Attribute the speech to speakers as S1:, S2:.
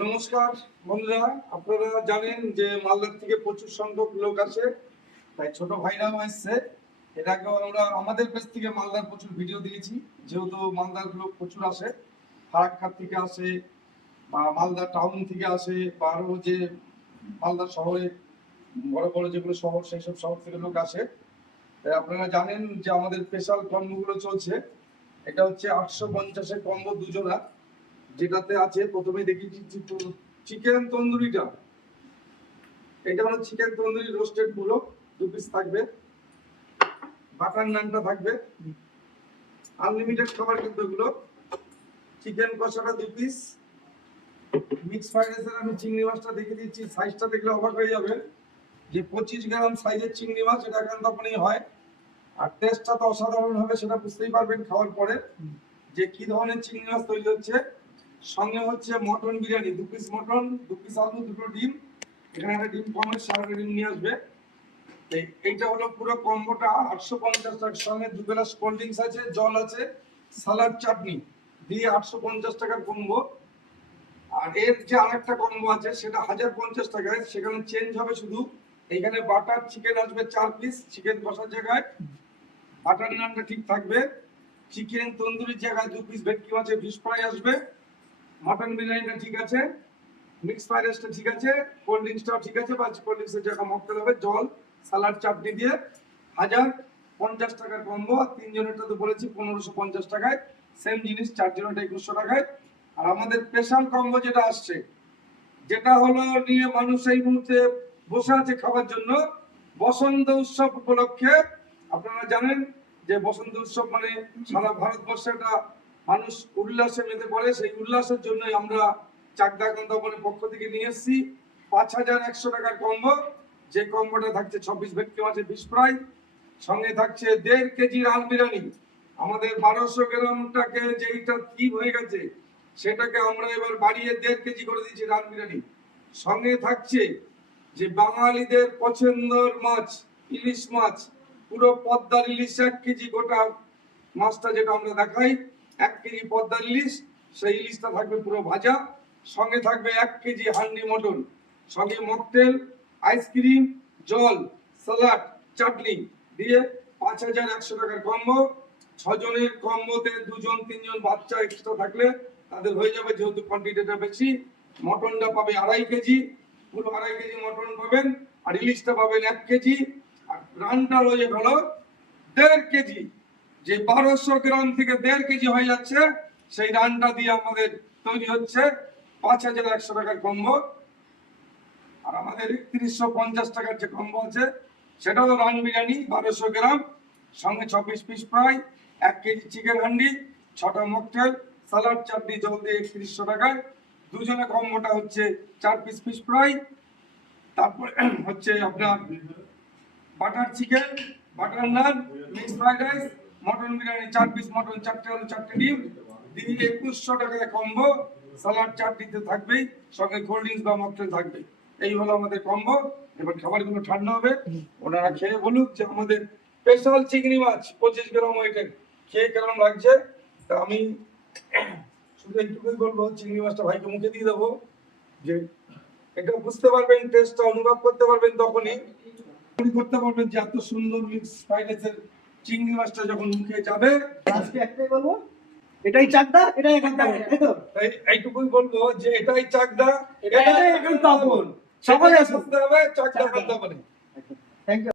S1: নমস্কার, বন্ধুরা, আপনারা জানেন যে মালদার থেকে প্রচুর সংখ্যক লোক আসে, তাই ছোট ভাইরাও এসছে। আগেও আমরা আমাদের পেজ থেকে মালদার প্রচুর ভিডিও দিয়েছি, যেহেতু মালদার লোক প্রচুর আসে। ফারাক্কার থেকে আসে, বা মালদা টাউন থেকে আসে, বা আরও যে মালদা শহরে, বড় বড় যেগুলো শহর, সেই সব শহর থেকে লোক আসে। তাই আপনারা জানেন যে আমাদের স্পেশাল কম্বোগুলো চলছে। এটা হচ্ছে আটশো পঞ্চাশের কম্বো দুজনা যেটাতে আছে, প্রথমে দেখিয়েছি চিকেন তন্দুরিটা। এটা হলো চিকেন তন্দুরি রোস্টেডগুলো দু পিস থাকবে। বাটার নানটা থাকবে। আনলিমিটেড খাবার কিন্তু এগুলো। চিকেন কষাটা দু পিস মিক্স ফ্রাইড রাইসের আমি চিংড়ি মাছটা দেখে দিচ্ছি। সাইজটা দেখলে অবাক হয়ে যাবে যে পঁচিশ গ্রাম সাইজের চিংড়ি মাছ, এটা এখান তখনই হয়। আর টেস্টটা তো অসাধারণ হবে, সেটা বুঝতেই পারবেন খাওয়ার পরে। যে কি ধরনের চিংড়ি মাছ তৈরি হচ্ছে সঙ্গে হচ্ছে মটন বিরিয়ানি, দু পিস মটন, দু পিস আলু, দুটো ডিম। এখানে একটা ডিম কমের সারা ডিম নিয়ে আসবে। এই- এইটা হলো পুরো কম্বোটা, আটশো পঞ্চাশ টাকার সঙ্গে দু গ্লাস কোল্ড ড্রিঙ্কস আছে, জল আছে সালাড চাটনি। দিয়ে আটশো পঞ্চাশ টাকার কম্বো আর এর যে আরেকটা কম্বো আছে, সেটা হাজার পঞ্চাশ টাকায়, সেখানে চেঞ্জ হবে শুধু এখানে বাটার চিকেন আসবে চার পিস চিকেন কষার জায়গায়। বাটার নানটা ঠিক থাকবে। চিকেন তন্দুরির জায়গায় দু পিস ভেটকি মাছের ফিশ ফ্রাই আসবে। মটন বিরিয়ানিটা ঠিক আছে মিক্স ফ্রাইড রাইসটা ঠিক আছে কোল্ড ড্রিঙ্কসটাও ঠিক আছে বা কোল্ড ড্রিঙ্কসের জায়গা মকতে হবে, জল, সালাড, চাটনি দিয়ে হাজার পঞ্চাশ টাকার কম্বো আর তিনজনেরটা তো বলেছি পনেরোশো পঞ্চাশ টাকায় সেম জিনিস, চারজনেরটা একুশশো টাকায়। আর আমাদের স্পেশাল কম্বো যেটা আসছে, যেটা হলো নিয়ে মানুষ এই মুহূর্তে বসে আছে খাবার জন্য, বসন্ত উৎসব উপলক্ষে। আপনারা জানেন যে বসন্ত উৎসব মানে সারা ভারতবর্ষে একটা মানুষ উল্লাসে মেতে পড়ে, সেই উল্লাসের জন্যই আমরা চাকদা গন্ধাবনের পক্ষ থেকে নিয়ে এসেছি। পাঁচ হাজার একশো টাকার কম্বো, যে কম্বোটা থাকছে ছাব্বিশ ভেটকি মাছের বিষ ফ্রাই সঙ্গে থাকছে দেড় কেজি রান বিরিয়ানি। আমাদের বারোশো গ্রামটাকে যেইটা কি হয়ে গেছে, সেটাকে আমরা এবার বাড়িয়ে দেড় কেজি করে দিয়েছি রান বিরিয়ানি। সঙ্গে থাকছে যে বাঙালিদের পছন্দর মাছ, ইলিশ মাছ, পুরো পদ্মার ইলিশ এক কেজি গোটা মাছটা যেটা আমরা দেখাই এক কেজি পদ্মার ইলিশ, সেই ইলিশটা থাকবে পুরো ভাজা। সঙ্গে থাকবে এক কেজি হান্ডি মটন। সঙ্গে মকটেল আইসক্রিম জল সালাড চাটনি দিয়ে পাঁচ হাজার একশো টাকার কম্বো ছজনের কম্বোতে দুজন, তিনজন বাচ্চা এক্সট্রা থাকলে তাদের হয়ে যাবে যেহেতু কোয়ান্টিটিটা বেশি। মটনটা পাবে আড়াই কেজি। পুরো আড়াই কেজি মটন পাবেন। আর ইলিশটা পাবেন এক কেজি। আর রানটা রয়ে গেল দেড় কেজি। যে বারোশো গ্রাম থেকে দেড় কেজি হয়ে যাচ্ছে, সেই রানটা দিয়ে আমাদের তৈরি হচ্ছে পাঁচ হাজার একশো টাকার কম্বো আর আমাদের একত্রিশশো পঞ্চাশ টাকার যে কম্বো আছে, সেটাও রান বিরিয়ানি বারোশো গ্রাম সঙ্গে চব্বিশ পিস ফ্রাই, এক কেজি চিকেন হান্ডি, ছটা মকটেল, সালাড চাটনি জল দিয়ে একত্রিশশো টাকায়। দুজনে কম্বোটা হচ্ছে চার পিস পিস ফ্রাই। তারপর হচ্ছে আপনার butter chicken, butter naan, mix fried rice mutton biryani চার পিস মটন চারটে আলু চারটে ডিম। দিয়ে একুশশো টাকায় কম্বো সালাড চাটনিতে থাকবেই, সঙ্গে কোল্ড ড্রিঙ্কস বা মকটেল থাকবে এই হলো আমাদের কম্বো এবার খাবারগুলো ঠান্ডা হবে। ওনারা খেয়ে বলুক যে আমাদের স্পেশাল চিংড়ি মাছ, পঁচিশ গ্রাম ওয়েটের খেয়ে কেমন লাগছে? তা আমি শুধু এইটুকুই বলব, চিংড়ি মাছটা ভাইকে মুখে দিয়ে দেবো যে এটা বুঝতে পারবেন টেস্টটা অনুভব করতে পারবেন তখনই। করতে পারবেন যে এত সুন্দর মিক্স ফ্রাইড রাইসের চিংড়ি মাছটা যখন মুখে যাবে
S2: আজকে একটাই বলব এটাই চাকদা এটাই এখানটা তাই তো?
S1: এইটুকুই বলব যে এটাই চাকদা
S2: এটাই। সকলে
S1: সকলে
S2: আসুন।
S1: বুঝতে হবে চাকদা পারে
S2: থ্যাংক ইউ